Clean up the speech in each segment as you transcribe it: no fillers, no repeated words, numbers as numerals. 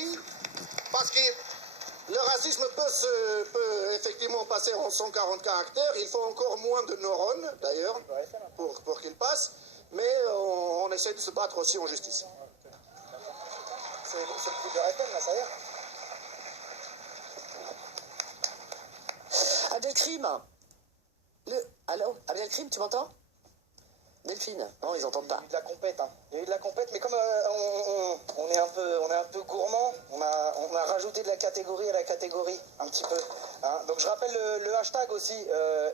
écrit, parce que le racisme peut effectivement passer en 140 caractères. Il faut encore moins de neurones, d'ailleurs, pour qu'il passe. Mais on essaie de se battre aussi en justice. C'est le coup de RFM, là, ça y est. Abdelkrim, allô, Abdelkrim, tu m'entends? Delphine, non, ils n'entendent pas. Il y a eu de la compète, hein. Il y a eu de la compète, mais comme on est un peu gourmand, on a rajouté de la catégorie à la catégorie, un petit peu. Hein. Donc je rappelle le hashtag aussi,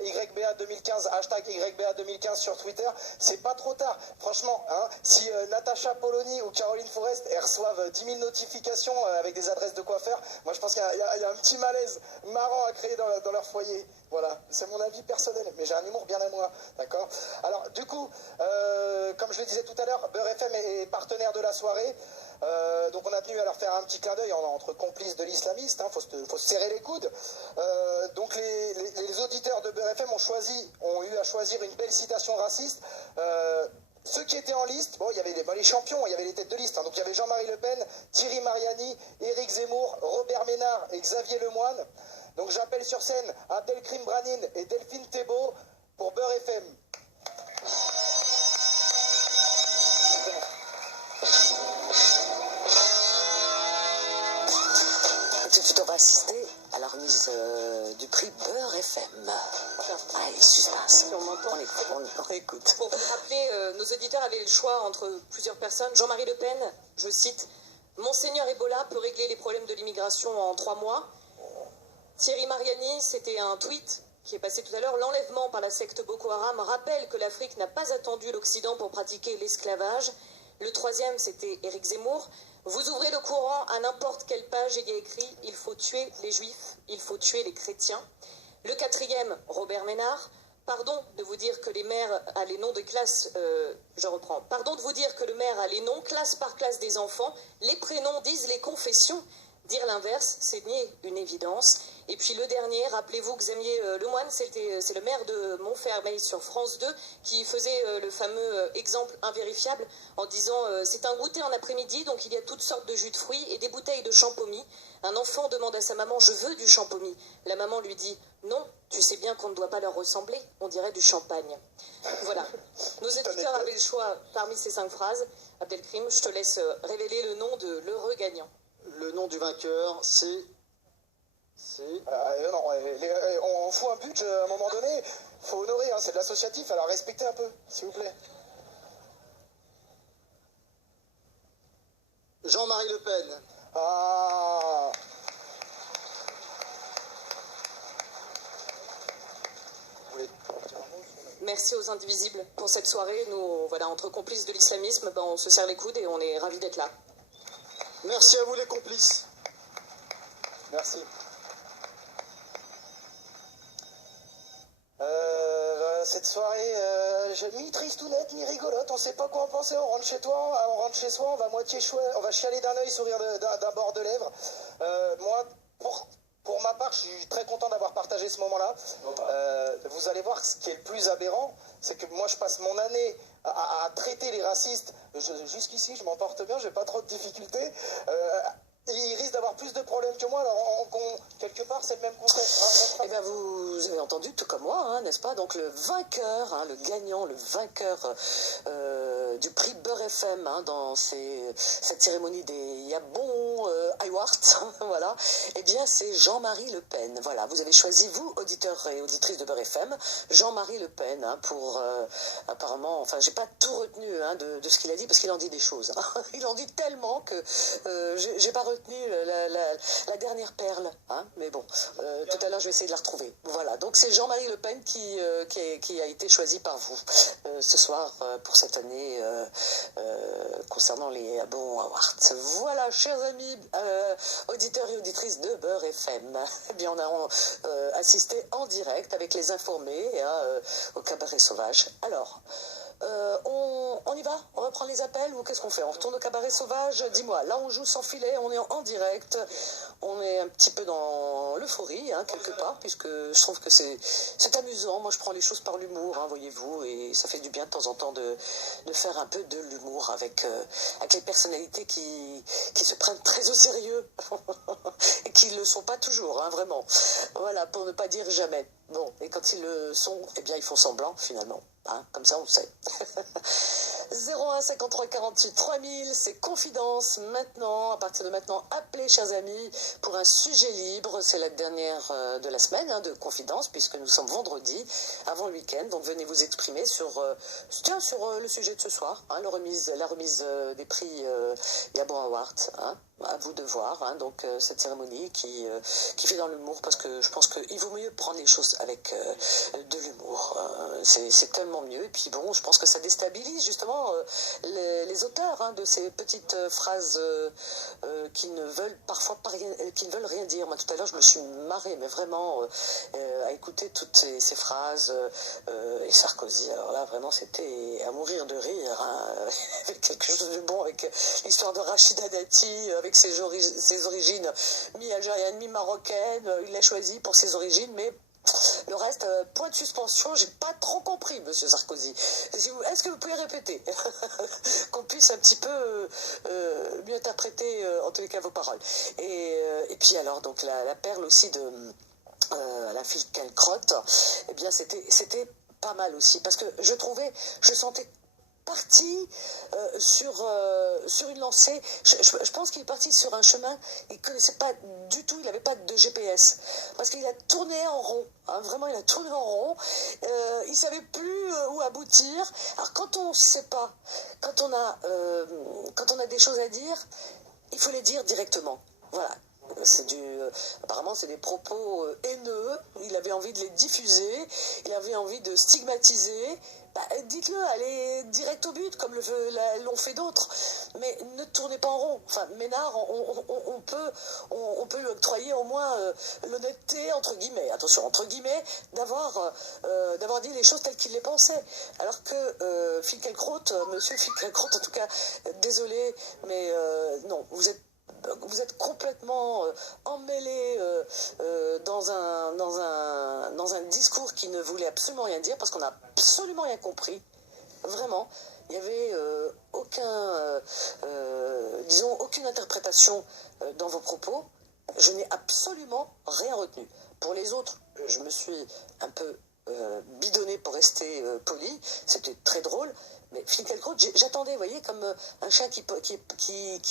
YBA 2015, hashtag YBA 2015 sur Twitter. C'est pas trop tard, franchement. Hein. Si Natacha Polony ou Caroline Forest, elles reçoivent 10 000 notifications avec des adresses de coiffeurs, moi je pense qu'il y a un petit malaise marrant à créer dans leur foyer. Voilà, c'est mon avis personnel, mais j'ai un humour bien à moi, d'accord? Alors, du coup, comme je le disais tout à l'heure, Beurre FM est partenaire de la soirée, donc on a tenu à leur faire un petit clin d'œil entre complices de l'islamiste, hein, faut se serrer les coudes. Donc les auditeurs de Beurre FM ont eu à choisir une belle citation raciste. Ceux qui étaient en liste, bon, il y avait les champions, il y avait les têtes de liste, hein, donc il y avait Jean-Marie Le Pen, Thierry Mariani, Éric Zemmour, Robert Ménard et Xavier Lemoine. Donc j'appelle sur scène Abdelkrim Branin et Delphine Thébault pour Beurre FM. Tout de suite, on va assister à la remise du prix Beurre FM. Allez, suspense. On écoute. Pour vous rappeler, nos auditeurs avaient le choix entre plusieurs personnes. Jean-Marie Le Pen, je cite, « Monseigneur Ebola peut régler les problèmes de l'immigration en 3 mois ». Thierry Mariani, c'était un tweet qui est passé tout à l'heure. L'enlèvement par la secte Boko Haram rappelle que l'Afrique n'a pas attendu l'Occident pour pratiquer l'esclavage. Le troisième, c'était Éric Zemmour. Vous ouvrez le Coran à n'importe quelle page, il y a écrit « Il faut tuer les Juifs, il faut tuer les chrétiens ». Le quatrième, Robert Ménard. Pardon de vous dire que les maires a les noms de classe, je reprends. Pardon de vous dire que le maire a les noms, classe par classe des enfants. Les prénoms disent les confessions. Dire l'inverse, c'est nier une évidence. Et puis le dernier, rappelez-vous, Xavier Lemoine, c'est le maire de Montfermeil sur France 2 qui faisait le fameux exemple invérifiable en disant c'est un goûter en après-midi, donc il y a toutes sortes de jus de fruits et des bouteilles de champomis. Un enfant demande à sa maman, je veux du champomis. La maman lui dit, non, tu sais bien qu'on ne doit pas leur ressembler, on dirait du champagne. Voilà. Nos auditeurs avaient le choix parmi ces 5 phrases. Abdelkrim, je te laisse révéler le nom de l'heureux gagnant. Le nom du vainqueur, c'est... Non, on fout un budget à un moment donné, il faut honorer, hein, c'est de l'associatif, alors respectez un peu, s'il vous plaît. Jean-Marie Le Pen. Ah. Merci aux Indivisibles pour cette soirée. Nous, voilà, entre complices de l'islamisme, ben, on se serre les coudes et on est ravis d'être là. Merci à vous les complices. Merci. Cette soirée, ni tristounette, ni rigolote, on sait pas quoi en penser, on rentre chez soi, on va moitié on va chialer d'un œil, sourire d'un bord de lèvres. Moi, pour ma part, je suis très content d'avoir partagé ce moment-là. Vous allez voir, ce qui est le plus aberrant, c'est que moi je passe mon année à traiter les racistes. Jusqu'ici, je m'en porte bien, j'ai pas trop de difficultés. Et ils risquent d'avoir plus de problèmes que moi, alors quelque part c'est le même concept. Eh bien, vous avez entendu, tout comme moi, hein, n'est-ce pas? Donc le vainqueur, hein, le gagnant, le vainqueur du prix Beurre FM hein, dans cette cérémonie des Yabon Awards, voilà, eh bien c'est Jean-Marie Le Pen. Voilà, vous avez choisi, vous, auditeurs et auditrices de Beurre FM, Jean-Marie Le Pen, hein, pour apparemment, enfin, j'ai pas tout retenu hein, de ce qu'il a dit, parce qu'il en dit des choses. Hein. Il en dit tellement que j'ai pas retenu la dernière perle, hein, mais bon, tout à l'heure je vais essayer de la retrouver. Voilà, donc c'est Jean-Marie Le Pen qui a été choisi par vous ce soir pour cette année concernant les Yabon Awards. Voilà, chers amis auditeurs et auditrices de Beurre FM, eh bien on a assisté en direct avec les informés hein, au Cabaret Sauvage. Alors, On y va? On reprend les appels ou qu'est-ce qu'on fait? On retourne au cabaret sauvage? Dis-moi, là on joue sans filet, on est en direct, on est un petit peu dans l'euphorie, hein, quelque part, puisque je trouve que c'est amusant. Moi je prends les choses par l'humour, hein, voyez-vous, et ça fait du bien de temps en temps de faire un peu de l'humour avec les personnalités qui se prennent très au sérieux et qui ne le sont pas toujours, hein, vraiment. Voilà, pour ne pas dire jamais. Bon, et quand ils le sont, eh bien ils font semblant finalement. Hein, comme ça on sait. 01 53 48 3000, c'est Confidence maintenant. À partir de maintenant, appelez chers amis pour un sujet libre. C'est la dernière de la semaine, hein, de Confidence, puisque nous sommes vendredi avant le week-end. Donc venez vous exprimer sur le sujet de ce soir, hein, la remise des prix Yabon Award. Hein, à vous de voir, hein, donc cette cérémonie qui fait dans l'humour, parce que je pense qu'il vaut mieux prendre les choses avec de l'humour. C'est tellement mieux. Et puis bon, je pense que ça déstabilise justement les auteurs, hein, de ces petites phrases qui ne veulent parfois pas rien, qui ne veulent rien dire. Moi tout à l'heure je me suis marrée, mais vraiment à écouter toutes ces phrases. Et Sarkozy, alors là vraiment c'était à mourir de rire, hein, avec quelque chose de bon, avec l'histoire de Rachida Dati, avec ses origines mi-algériennes, mi-marocaines. Il l'a choisi pour ses origines, mais le reste, point de suspension, j'ai pas trop compris, monsieur Sarkozy. Est-ce que vous pouvez répéter qu'on puisse un petit peu mieux interpréter en tous les cas vos paroles. Et puis alors, donc la perle aussi de la fille Calcrotte, eh bien c'était pas mal aussi, parce que je sentais parti sur une lancée. Je pense qu'il est parti sur un chemin, il ne connaissait pas du tout, il n'avait pas de GPS, parce qu'il a tourné en rond, hein, vraiment il a tourné en rond, il ne savait plus où aboutir. Alors quand on ne sait pas, quand on a des choses à dire, il faut les dire directement, voilà. Apparemment c'est des propos haineux, il avait envie de les diffuser, il avait envie de stigmatiser. Dites-le, allez direct au but, comme l'ont fait d'autres, mais ne tournez pas en rond. Enfin, Ménard, on peut lui octroyer au moins l'honnêteté, entre guillemets, attention, entre guillemets, d'avoir dit les choses telles qu'il les pensait. Alors que monsieur Finkielkraut, en tout cas, désolé, mais non, vous êtes complètement emmêlé dans un discours qui ne voulait absolument rien dire, parce qu'on n'a absolument rien compris. Vraiment, il n'y avait aucune interprétation dans vos propos. Je n'ai absolument rien retenu. Pour les autres, je me suis un peu bidonné pour rester poli. C'était très drôle. Mais Finkielkraut, j'attendais, vous voyez, comme un chat qui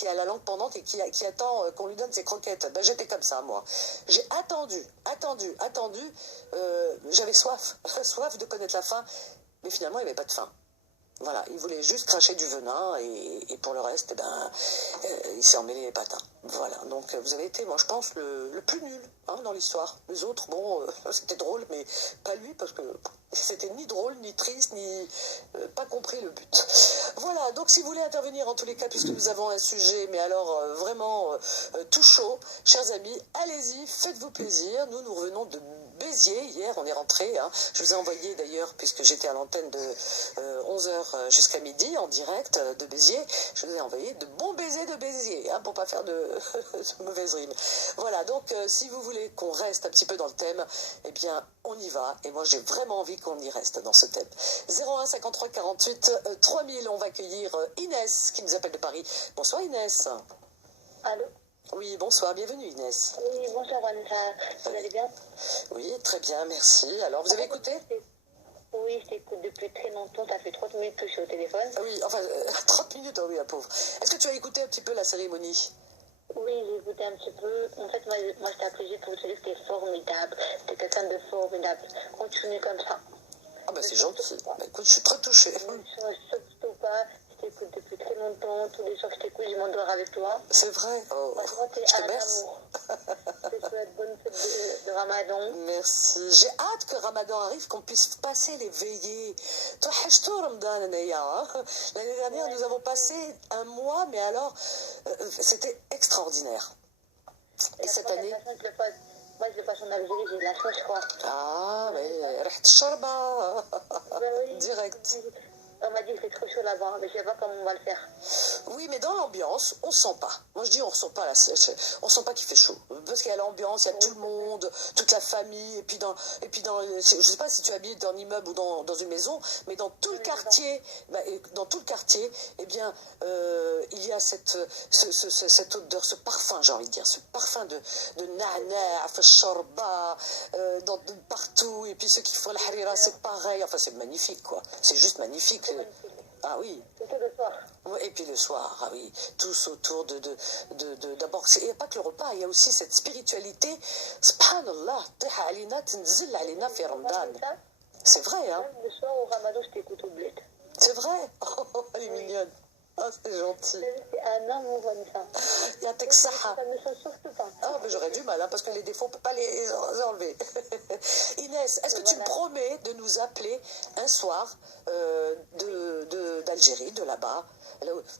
a la langue pendante et qui attend qu'on lui donne ses croquettes. Ben, j'étais comme ça, moi. J'ai attendu. J'avais soif de connaître la fin, mais finalement, il n'y avait pas de fin. Voilà, il voulait juste cracher du venin, et pour le reste, il s'est emmêlé les patins. Voilà, donc vous avez été, moi je pense, le plus nul, hein, dans l'histoire. Les autres, bon, c'était drôle, mais pas lui, parce que c'était ni drôle, ni triste, ni pas compris le but. Voilà, donc si vous voulez intervenir en tous les cas, puisque nous avons un sujet, mais alors vraiment tout chaud, chers amis, allez-y, faites-vous plaisir. Nous revenons de Béziers. Hier, on est rentré. Hein. Je vous ai envoyé d'ailleurs, puisque j'étais à l'antenne de 11h jusqu'à midi en direct de Béziers, je vous ai envoyé de bons baisers de Béziers, hein, pour pas faire de mauvaises rimes. Voilà, donc si vous voulez qu'on reste un petit peu dans le thème, eh bien on y va. Et moi j'ai vraiment envie qu'on y reste dans ce thème. 01 53 48 3000, on va accueillir Inès qui nous appelle de Paris. Bonsoir Inès. Allô? Oui, bonsoir, bienvenue Inès. Oui, bonsoir Vanessa, vous allez bien? Oui, très bien, merci. Alors, vous avez écouté? Oui, je t'écoute depuis très longtemps, ça fait 30 minutes que je suis au téléphone. Oui, enfin, 30 minutes, oh oui, la pauvre. Est-ce que tu as écouté un petit peu la cérémonie? Oui, j'ai écouté un petit peu. En fait, moi je t'ai appelé juste pour te dire que t'es formidable, t'es quelqu'un de formidable. Continue comme ça. Ah bah c'est gentil. Bah, écoute, je suis très touchée. Ne change surtout pas. Je t'écoute depuis très longtemps. Tous les soirs que je t'écoute, je m'endors avec toi. C'est vrai. Oh, Franchement, t'es je te un remercie. amour. Je te souhaite bonne fête de Ramadan. Merci. J'ai hâte que Ramadan arrive, qu'on puisse passer les veillées. Toi, Hachtou Ramadan, Anaya, hein. L'année dernière, nous avons passé un mois, mais alors, c'était extraordinaire. Et cette année... Moi, je le passe en Algérie, j'ai de la chance, je crois. Ah, mais Reht Sharba. Bah oui. Direct. On m'a dit qu'il fait trop chaud là-bas, mais je sais pas comment on va le faire. Oui, mais dans l'ambiance, on sent pas. Moi, je dis, on ressent pas on sent pas qu'il fait chaud. Parce qu'il y a l'ambiance, il y a tout le monde, toute la famille, et puis je sais pas si tu habites dans un immeuble ou dans une maison, mais dans tout le quartier, eh bien, il y a cette odeur, ce parfum, j'ai envie de dire, ce parfum de nana, shorba, partout, et puis ceux qui font la harira, c'est pareil. Enfin, c'est magnifique, quoi. C'est juste magnifique. Ah oui. Surtout le soir. Et puis le soir, ah oui, tous autour d'abord, il n'y a pas que le repas, il y a aussi cette spiritualité. Subhanallah, c'est vrai, hein. Même le soir au ramadan, je t'écoute au bled. C'est vrai. Oh, elle est mignonne. Ah, c'est gentil. C'est un amour comme ça. Il y a Texaha. Ça ne sent surtout pas. Ah, mais j'aurais du mal, hein, parce que les défauts, on ne peut pas les enlever. Inès, est-ce que tu me promets de nous appeler un soir d'Algérie, de là-bas,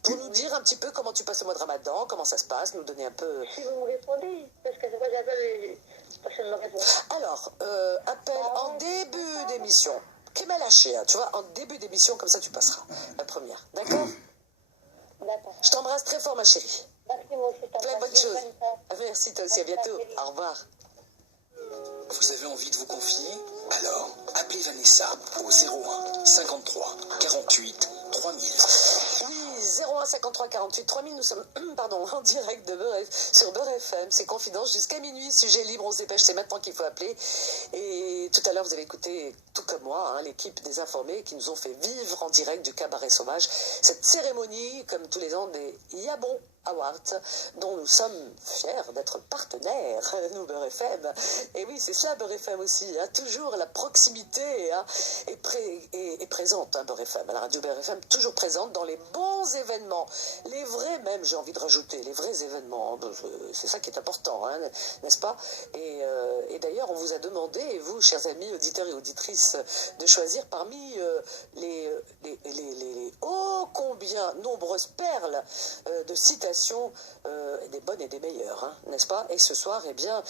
pour nous dire un petit peu comment tu passes le mois de Ramadan, comment ça se passe, nous donner un peu... Si vous me répondez, parce que c'est quoi j'appelle, personne ne me répond. Alors, appel en début d'émission. Kemal Hachia, tu vois, en début d'émission, comme ça tu passeras la première. D'accord? D'accord. Je t'embrasse très fort, ma chérie. Merci, moi aussi. Plein de bonnes choses. Merci, toi aussi. À bientôt. Au revoir. Vous avez envie de vous confier? Alors, appelez Vanessa au 01 53 48 3000. Oui, 01 53 48 3000. Nous sommes en direct de sur Beurre FM. C'est Confidence jusqu'à minuit. Sujet libre, on se dépêche. C'est maintenant qu'il faut appeler. Et tout à l'heure, vous avez écouté, tout comme moi, hein, l'équipe des informés qui nous ont fait vivre en direct du cabaret sauvage cette cérémonie, comme tous les ans, des Yabon Awards, dont nous sommes fiers d'être partenaires, nous, Beurre FM. Et oui, c'est ça, Beurre FM aussi. Hein, toujours la proximité hein, est présente, hein, Beurre FM. La radio Beurre FM, toujours présente dans les bons événements. Les vrais, même, j'ai envie de rajouter, les vrais événements. C'est ça qui est important, hein, n'est-ce pas? Et d'ailleurs, on vous a demandé, et vous, chers amis, auditeurs et auditrices, de choisir parmi les ô combien nombreuses perles de citations, des bonnes et des meilleures, hein, n'est-ce pas? Et ce soir, eh bien,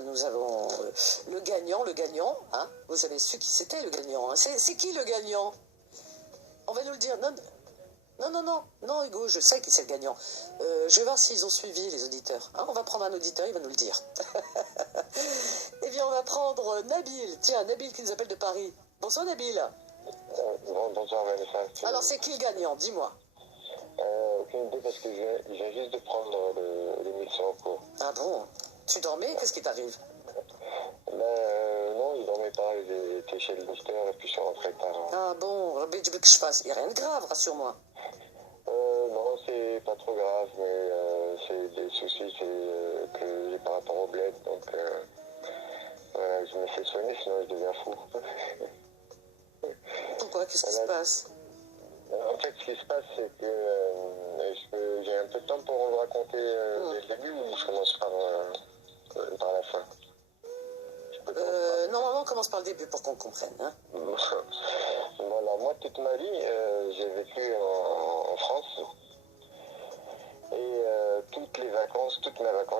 nous avons le gagnant, hein, vous avez su qui c'était le gagnant, hein. C'est qui le gagnant? On va nous le dire. Non, Hugo, je sais qui c'est le gagnant. Je vais voir s'ils ont suivi, les auditeurs. Hein, on va prendre un auditeur, il va nous le dire. Eh bien, on va prendre Nabil. Tiens, Nabil qui nous appelle de Paris. Bonsoir, Nabil. Bonsoir, Vanessa. Alors, c'est qui le gagnant? Dis-moi. Aucune idée parce que je viens juste de prendre l'émission en cours. Ah bon? Tu dormais? Qu'est-ce qui t'arrive? Non, il dormait pas. J'étais chez le docteur et puis je suis rentré tard. Ah bon, Rabbi, tu veux que je fasse? Il n'y a rien de grave, rassure-moi. Non, c'est pas trop grave, mais c'est des soucis que j'ai par rapport au bled. Donc, je me fais soigner, sinon je deviens fou. Pourquoi? Qu'est-ce qui se passe? En fait, ce qui se passe, c'est que j'ai un peu de temps pour vous raconter dès le début ou je commence par la fin. Normalement, on commence par le début pour qu'on comprenne. Hein. Voilà, moi, toute ma vie, j'ai vécu en France. Et toutes mes vacances,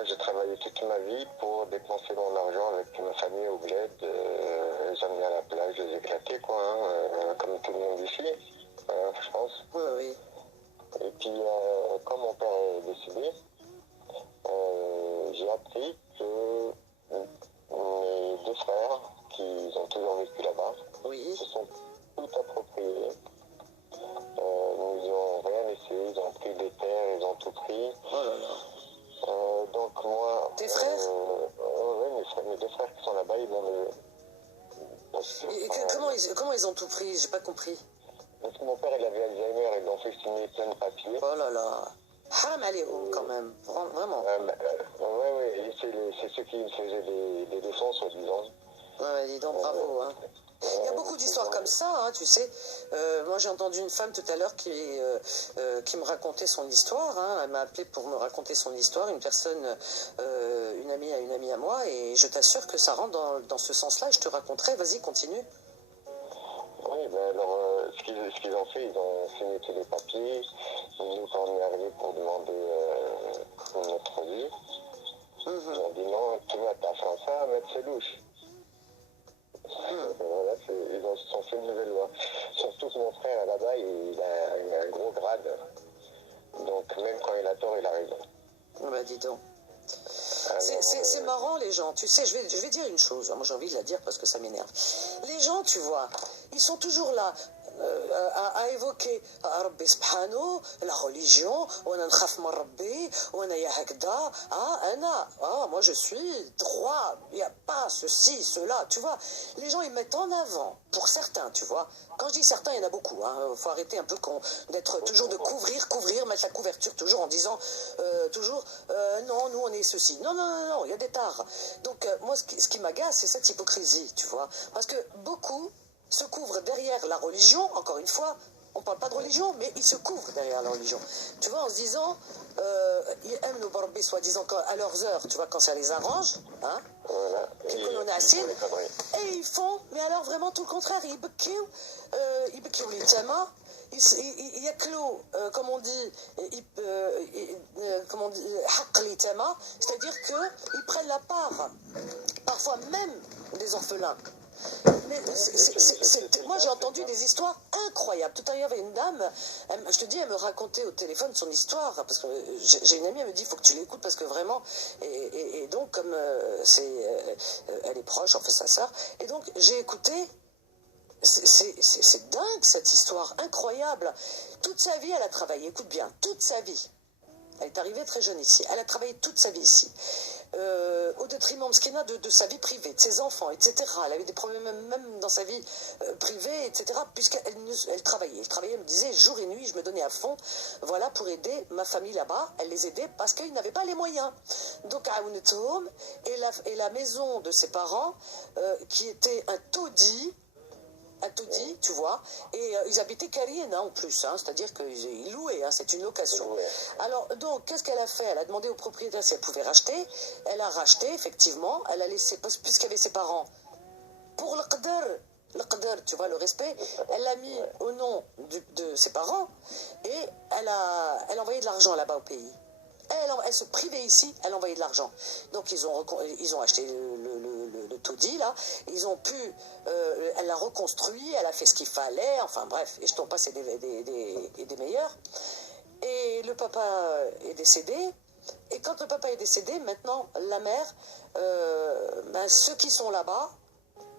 j'ai travaillé toute ma vie pour dépenser mon argent avec ma famille au bled. J'aime bien la plage, les éclater, quoi, hein, comme tout le monde ici. Je pense. Oui. Et puis, quand mon père est décédé, j'ai appris que mes deux frères, qui ont toujours vécu là-bas, se sont tout appropriés. Ils n'ont rien laissé, ils ont pris des terres, ils ont tout pris. Oh là là. Donc moi... Tes frères? Oui, mes deux frères qui sont là-bas, ils m'ont... Comment ils ont tout pris? J'ai pas compris. Parce que mon père, il avait Alzheimer, ils l'ont fait signer plein de papiers. Oh là là. Haram alayhoum quand même, vraiment. Oui, c'est ceux qui me faisaient des leçons, soi-disant. Ouais, dis donc, bravo. Hein. Il y a beaucoup d'histoires comme ça, hein, tu sais. Moi, j'ai entendu une femme tout à l'heure qui me racontait son histoire. Hein. Elle m'a appelé pour me raconter son histoire, une personne, une amie à moi, et je t'assure que ça rentre dans ce sens-là. Je te raconterai. Vas-y, continue. Oui, ben alors, ce qu'ils ont fait, ils ont signé tous les papiers. Nous, quand on est arrivé pour demander notre vie, ils ont dit non, tu vas ta France à mettre ses louches. Voilà, ils se sont fait une nouvelle loi. mon frère là-bas, il a un gros grade. Donc même quand il a tort, il a raison. Bah dis donc. Alors, C'est marrant les gens, tu sais, je vais dire une chose, moi j'ai envie de la dire parce que ça m'énerve. Les gens, tu vois, ils sont toujours là à évoquer Rabbi Subhanahu, la religion, moi je suis droit, il n'y a pas ceci, cela, tu vois. Les gens ils mettent en avant, pour certains, tu vois. Quand je dis certains, il y en a beaucoup, hein. Faut arrêter un peu d'être toujours de couvrir, mettre la couverture toujours en disant non, nous on est ceci. Non, il y a des tares. Donc moi ce qui m'agace, c'est cette hypocrisie, tu vois. Parce que beaucoup se couvrent derrière la religion, encore une fois, on ne parle pas de religion, mais ils se couvrent derrière la religion. Tu vois, en se disant, ils aiment nos barbés, soi-disant, à leurs heures, tu vois, quand ça les arrange, hein, voilà. et ils font, mais alors vraiment tout le contraire, ils bekiou les tamas, il y a clos, comme on dit, haq les tamas, c'est-à-dire qu'ils prennent la part, parfois même des orphelins. Mais moi j'ai entendu des histoires incroyables. Tout à l'heure il y avait une dame, je te dis, elle me racontait au téléphone son histoire, parce que j'ai une amie, elle me dit il faut que tu l'écoutes parce que vraiment, et donc comme elle est proche, enfin sa sœur, et donc j'ai écouté. C'est dingue cette histoire, incroyable. Toute sa vie elle a travaillé, écoute bien, toute sa vie. Elle est arrivée très jeune ici, elle a travaillé toute sa vie ici. Au détriment de sa vie privée, de ses enfants, etc. Elle avait des problèmes même dans sa vie privée, etc. Puisqu'elle travaillait. Elle me disait jour et nuit, je me donnais à fond, voilà, pour aider ma famille là-bas. Elle les aidait parce qu'ils n'avaient pas les moyens. Donc, et la maison de ses parents, qui était un taudis, tu vois, et ils habitaient Karien en plus, hein, c'est-à-dire qu'ils louaient, hein, c'est une location. Alors, donc, qu'est-ce qu'elle a fait? Elle a demandé au propriétaire si elle pouvait racheter. Elle a racheté, effectivement. Elle a laissé, puisqu'il y avait ses parents, pour le qadr, tu vois, le respect, elle l'a mis au nom de ses parents et elle envoyait de l'argent là-bas au pays. Elle se privait ici, elle envoyait de l'argent. Donc ils ont acheté le taudis là, ils ont pu, elle l'a reconstruit, elle a fait ce qu'il fallait, enfin bref, et je t'en passe des meilleurs. Et le papa est décédé, et quand le papa est décédé, maintenant la mère, ceux qui sont là-bas,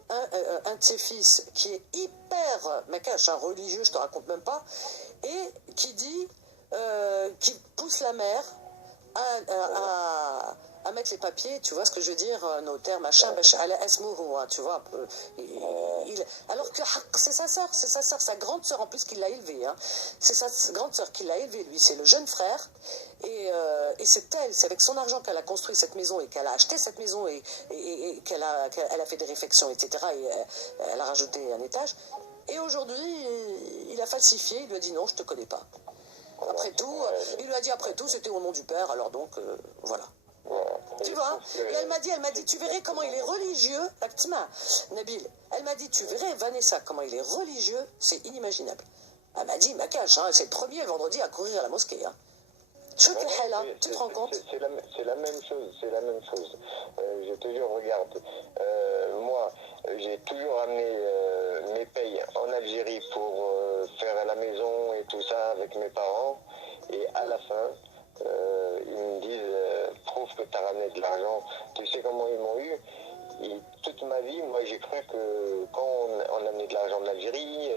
un de ses fils qui est hyper macache, un religieux, je te raconte même pas, et qui dit, qui pousse la mère à mettre les papiers, tu vois ce que je veux dire, notaire, machin, tu vois, alors que c'est sa sœur, sa grande sœur en plus qui l'a élevé, hein. C'est sa grande sœur qui l'a élevé, lui, c'est le jeune frère, et c'est avec son argent qu'elle a construit cette maison et qu'elle a acheté cette maison et qu'elle a fait des réfections, etc. Et elle a rajouté un étage. Et aujourd'hui, il a falsifié, il lui a dit non, je te connais pas. Après tout, il lui a dit après tout, c'était au nom du père, alors donc, voilà. Tu vois, et elle m'a dit, tu verrais comment il est religieux, Nabil, elle m'a dit, tu verrais, Vanessa, comment il est religieux, c'est inimaginable. Elle m'a dit, Makache, hein, c'est le premier vendredi à courir à la mosquée. Hein. Tu te rends compte? C'est la même chose, je te jure, regarde, moi, j'ai toujours amené mes payes en Algérie pour faire à la maison et tout ça avec mes parents, et à la fin, ils me disent, prouve que tu as ramené de l'argent. Tu sais comment ils m'ont eu? Et toute ma vie, moi j'ai cru que quand on amenait de l'argent en Algérie,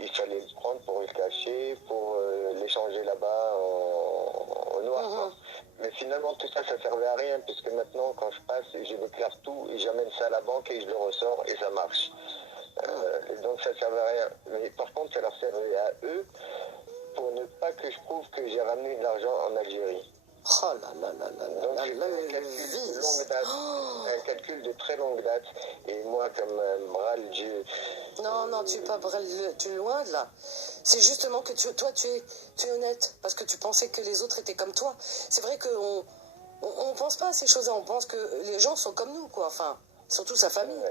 il fallait le prendre pour le cacher, pour l'échanger là-bas en noir. Mais finalement tout ça servait à rien, puisque maintenant quand je passe, je déclare tout et j'amène ça à la banque et je le ressors et ça marche. Donc ça servait à rien. Mais par contre ça leur servait à eux pour ne pas que je prouve que j'ai ramené de l'argent en Algérie. Oh là là là là donc là c'est là un calcul de très longue date, et moi comme Bral, non, tu es pas Bral, tu es loin de là. C'est justement que toi tu es honnête, parce que tu pensais que les autres étaient comme toi. C'est vrai qu'on on pense pas à ces choses-là, on pense que les gens sont comme nous, quoi, enfin, surtout sa famille.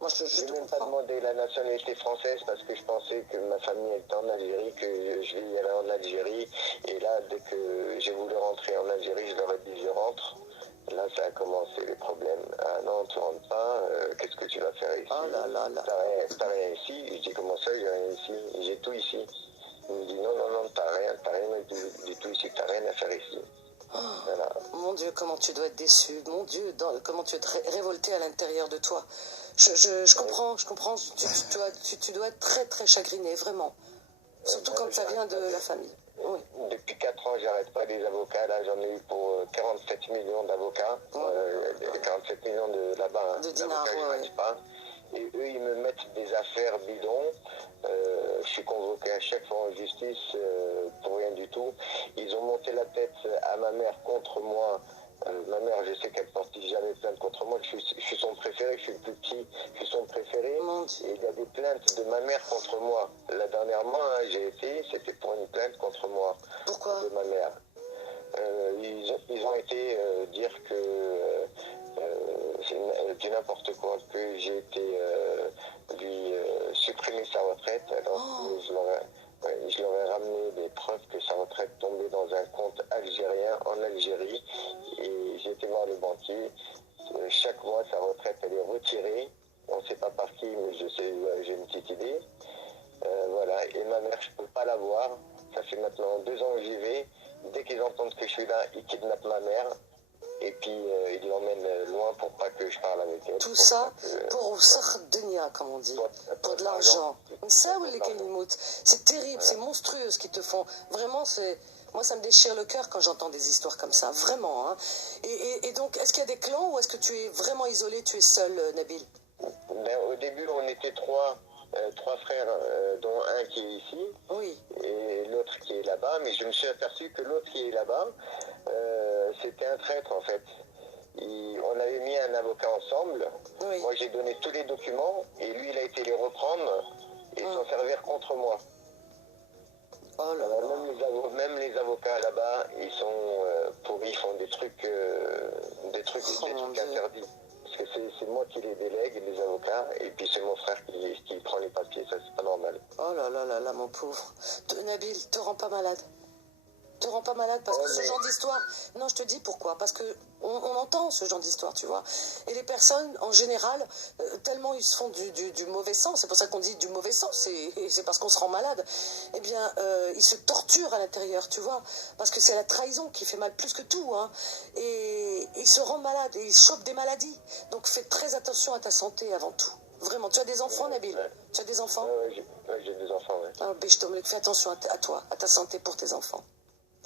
Moi, je n'ai même pas demandé la nationalité française parce que je pensais que ma famille était en Algérie, que je vais y aller en Algérie. Et là, dès que j'ai voulu rentrer en Algérie, je leur ai dit je rentre. Là, ça a commencé les problèmes. Ah non, tu rentres pas, qu'est-ce que tu vas faire ici? Oh là là là. T'as rien ici? Je dis, comment ça, j'ai rien ici? J'ai tout ici. Il me dit, non, non, non, t'as rien du tout ici, t'as rien à faire ici. Voilà. Mon Dieu, comment tu dois être déçu. Mon Dieu, comment tu es révolté à l'intérieur de toi. Je comprends. Tu dois être très, très chagriné, vraiment. Surtout quand ça vient de la famille. Oui. Depuis 4 ans, j'arrête pas des avocats. Là, j'en ai eu pour 47 millions d'avocats. 47 millions de là-bas. De dinars, j'arrête pas. Et eux, ils me mettent des affaires bidons. Je suis convoqué à chaque fois en justice pour rien du tout. Ils ont monté la tête à ma mère contre moi. Ma mère, je sais qu'elle porte jamais plainte contre moi. Je suis son préféré, je suis le plus petit, je suis son préféré. Et il y a des plaintes de ma mère contre moi. La dernièrement, j'ai été, c'était pour une plainte contre moi. Pourquoi? De ma mère. Ils ont été dire que c'est du n'importe quoi, que j'ai été lui supprimer sa retraite. Alors je leur ai ramené des preuves que sa retraite tombait dans un compte algérien en Algérie. Et j'ai été voir le banquier. Chaque mois, sa retraite, elle est retirée. On ne sait pas par qui, mais je sais, j'ai une petite idée. Voilà. Et ma mère, je ne peux pas la voir. Ça fait maintenant 2 ans que j'y vais. Dès qu'ils entendent que je suis là, ils kidnappent ma mère. Et puis, ils l'emmènent loin pour pas que je parle avec elle. Tout ça pour Sardunia, comme on dit. Pour de l'argent. Ça ou les Kalimout. C'est terrible, c'est monstrueux ce qu'ils te font. Vraiment, c'est... Moi, ça me déchire le cœur quand j'entends des histoires comme ça. Vraiment. Hein. Et donc, est-ce qu'il y a des clans ou est-ce que tu es vraiment isolé, tu es seul, Nabil? Ben, au début, on était 3 frères, dont un qui est ici, oui. Et l'autre qui est là-bas. Mais je me suis aperçu que l'autre qui est là-bas, c'était un traître en fait. On avait mis un avocat ensemble. Oui. Moi, j'ai donné tous les documents et lui, il a été les reprendre et s'en servir contre moi. Oh là là. Même les avocats là-bas, ils sont pourris, ils font des trucs interdits. Parce que c'est moi qui les délègue, les avocats, et puis c'est mon frère qui prend les papiers, ça c'est pas normal. Oh là là là là, mon pauvre. Nabil, te rends pas malade. Te rends pas malade parce que ce genre d'histoire... Non, je te dis pourquoi. Parce que on entend ce genre d'histoire, tu vois. Et les personnes, en général, tellement ils se font du mauvais sang, c'est pour ça qu'on dit du mauvais sang, c'est parce qu'on se rend malade, eh bien, ils se torturent à l'intérieur, tu vois. Parce que c'est la trahison qui fait mal plus que tout, hein. Et ils se rendent malades et ils chopent des maladies. Donc fais très attention à ta santé avant tout. Vraiment. Tu as des enfants, Nabil? Tu as des enfants? Oui, j'ai des enfants, oui. Ah, fais attention à toi, à ta santé pour tes enfants.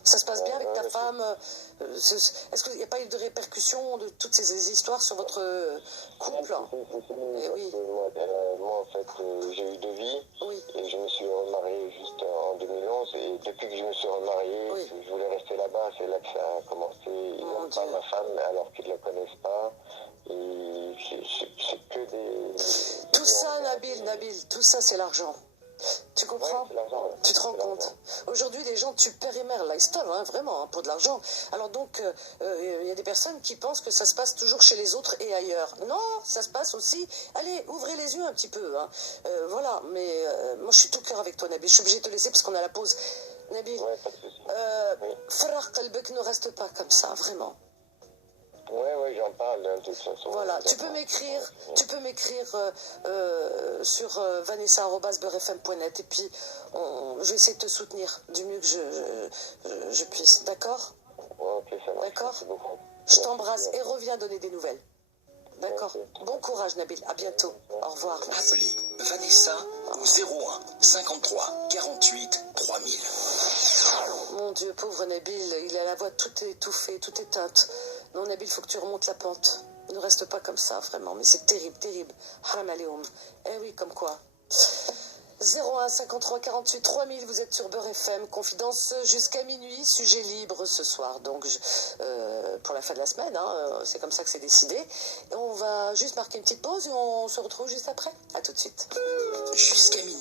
Ça se passe bien avec ta femme? Est-ce qu'il n'y a pas eu de répercussions de toutes ces histoires sur votre couple? Oui. Moi, en fait, j'ai eu 2 vies. Oui. Et je me suis remarié juste en 2011. Et depuis que je me suis remarié, je voulais rester là-bas. C'est là que ça a commencé. Ils n'aiment pas ma femme alors qu'ils ne la connaissent pas. Et c'est que des... Tout ça, Nabil, tout ça, c'est l'argent. Tu comprends? Tu te rends compte? Aujourd'hui, les gens tuent père et mère, lifestyle, hein, vraiment, hein, pour de l'argent. Alors donc, il y a des personnes qui pensent que ça se passe toujours chez les autres et ailleurs. Non, ça se passe aussi. Allez, ouvrez les yeux un petit peu. Hein. Voilà, mais moi, je suis tout cœur avec toi, Nabil. Je suis obligée de te laisser parce qu'on a la pause. Nabil, Farah Qalbek ne reste pas comme ça, vraiment. Oui, j'en parle de toute façon. Voilà, tu peux m'écrire sur vanessa@beurrefm.net et puis je vais essayer de te soutenir du mieux que je puisse, d'accord? Ok, ça marche. D'accord? Je t'embrasse et reviens donner des nouvelles. D'accord? Bon courage, Nabil, à bientôt. Au revoir. Merci. Appelez Vanessa au 01 53 48 3000. Mon Dieu, pauvre Nabil, il a la voix toute étouffée, toute éteinte. Non, Nabil, il faut que tu remontes la pente. Ne reste pas comme ça, vraiment. Mais c'est terrible, terrible. Haram alayhoum. Eh oui, comme quoi. 01 53 48 3000, vous êtes sur Beurre FM. Confidence jusqu'à minuit, sujet libre ce soir. Donc, pour la fin de la semaine, hein, c'est comme ça que c'est décidé. Et on va juste marquer une petite pause et on se retrouve juste après. À tout de suite. Jusqu'à minuit.